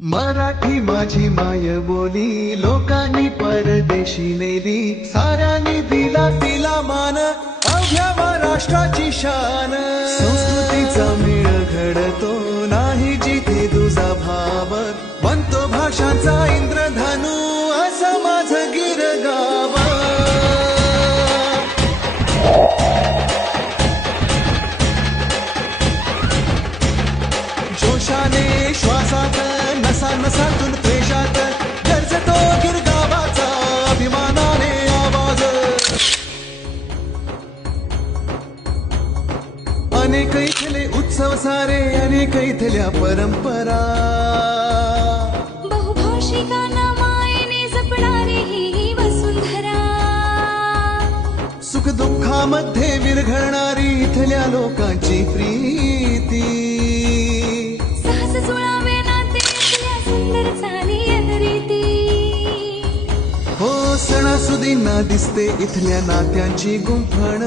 मराठी माझी माय बोली लोकांनी परदेशी नेली, साऱ्यांनी दिला तिला मान, अवघ्या महाराष्ट्राची शान। संस्कृतीचा मेळ घडतो नाही जिथे तुझा भाव, बनतो भाषांचा इंद्रधनु असं माझं गिरगाव। जोशाने श्वासात नसातून त्वेषात गरजतो गिरगावाचा अभिमानाने आवाज। अनेक इथले उत्सव सारे, अनेक इथल्या परंपरा, बहुभाषिकांना मायेने जपणारी ही वसुंधरा। सुख दुःखामध्ये विरघळणारी इथल्या लोकांची प्रीती, सणासुदींना दिसते इथल्या नात्यांची गुंफण।